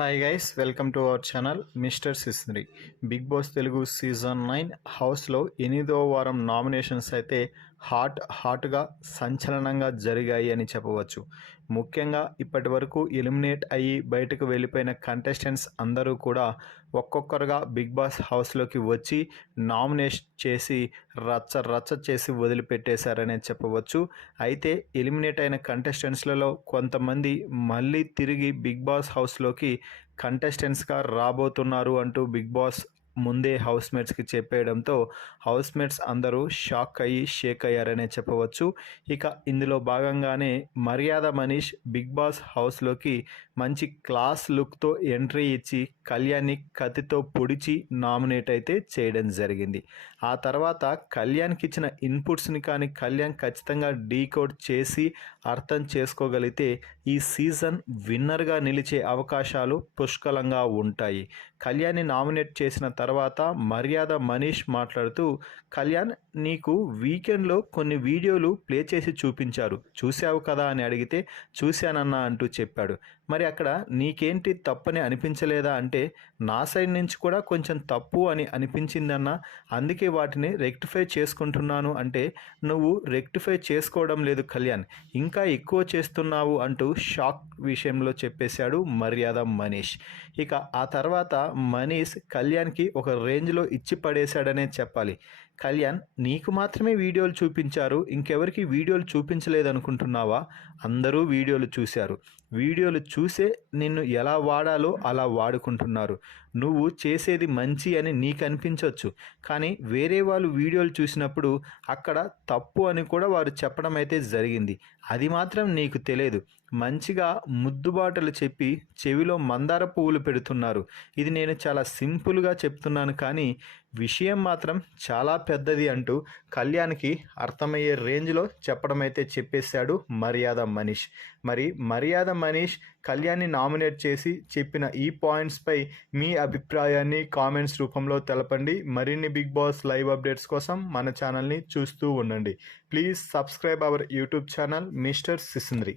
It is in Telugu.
Hi guys, welcome to our channel mister Sisnery. Bigg Boss Telugu season 9 హౌస్లో 8వ వారం నామినేషన్స్ అయితే హాట్గా సంచలనంగా జరిగాయి అని చెప్పవచ్చు. ముఖ్యంగా ఇప్పటి వరకు ఎలిమినేట్ అయ్యి బయటకు వెళ్ళిపోయిన కంటెస్టెంట్స్ అందరూ కూడా ఒక్కొక్కరుగా బిగ్ బాస్ హౌస్లోకి వచ్చి నామినేట్ చేసి రచ్చ చేసి వదిలిపెట్టేశారనే చెప్పవచ్చు. అయితే ఎలిమినేట్ అయిన కంటెస్టెంట్స్లలో కొంతమంది మళ్ళీ తిరిగి బిగ్ బాస్ హౌస్లోకి కంటెస్టెంట్స్గా రాబోతున్నారు అంటూ బిగ్ బాస్ ముందే హౌస్మేట్స్కి చెప్పేయడంతో హౌస్మేట్స్ అందరూ షేక్ అయ్యారనే చెప్పవచ్చు. ఇక ఇందులో భాగంగానే మర్యాద మనీష్ బిగ్ బాస్ హౌస్లోకి మంచి క్లాస్ లుక్తో ఎంట్రీ ఇచ్చి కళ్యాణ్ని కత్తితో పొడిచి నామినేట్ అయితే చేయడం జరిగింది. ఆ తర్వాత కళ్యాణ్కి ఇచ్చిన ఇన్పుట్స్ని కానీ కళ్యాణ్ ఖచ్చితంగా డీకోడ్ చేసి అర్థం చేసుకోగలిగితే ఈ సీజన్ విన్నర్గా నిలిచే అవకాశాలు పుష్కలంగా ఉంటాయి. కళ్యాణ్ని నామినేట్ చేసిన తర్వాత మర్యాద మనీష్ మాట్లాడుతూ, కళ్యాణ్ నీకు వీకెండ్లో కొన్ని వీడియోలు ప్లే చేసి చూశావు కదా అని అడిగితే చూశానన్నా అంటూ చెప్పాడు. మరి అక్కడ నీకేంటి తప్పని అనిపించలేదా అంటే, నా సైడ్ నుంచి కూడా కొంచెం తప్పు అని అనిపించిందన్నా, అందుకే వాటిని రెక్టిఫై చేసుకుంటున్నాను అంటే, నువ్వు రెక్టిఫై చేసుకోవడం లేదు కళ్యాణ్, ఇంకా ఎక్కువ చేస్తున్నావు అంటూ షాక్ విషయంలో చెప్పేశాడు మర్యాద మనీష్. ఇక ఆ తర్వాత మనీష్ కళ్యాణ్కి ఒక రేంజ్లో ఇచ్చి పడేశాడనే చెప్పాలి. కళ్యాణ్ నీకు మాత్రమే వీడియోలు చూపించారు, ఇంకెవరికి వీడియోలు చూపించలేదనుకుంటున్నావా? అందరూ వీడియోలు చూశారు. వీడియోలు చూసే నిన్ను ఎలా వాడాలో అలా వాడుకుంటున్నారు. నువ్వు చేసేది మంచి అని నీకు అనిపించవచ్చు, కానీ వేరే వాళ్ళు వీడియోలు చూసినప్పుడు అక్కడ తప్పు అని కూడా వారు చెప్పడం అయితే జరిగింది. అది మాత్రం నీకు తెలియదు. మంచిగా ముద్దుబాటలు చెప్పి చెవిలో మందార పువ్వులు పెడుతున్నారు. ఇది నేను చాలా సింపుల్గా చెప్తున్నాను, కానీ విషయం మాత్రం చాలా పెద్దది అంటూ కళ్యాణ్కి అర్థమయ్యే రేంజ్లో చెప్పడం అయితే చెప్పేశాడు మర్యాద మనీష్. మరి మర్యాద మనీష్ కళ్యాణ్ని నామినేట్ చేసి చెప్పిన ఈ పాయింట్స్పై మీ అభిప్రాయాన్ని కామెంట్స్ రూపంలో తెలపండి. మరిన్ని బిగ్ బాస్ లైవ్ అప్డేట్స్ కోసం మన ఛానల్ని చూస్తూ ఉండండి. Please subscribe our YouTube channel mister సిసింద్రి.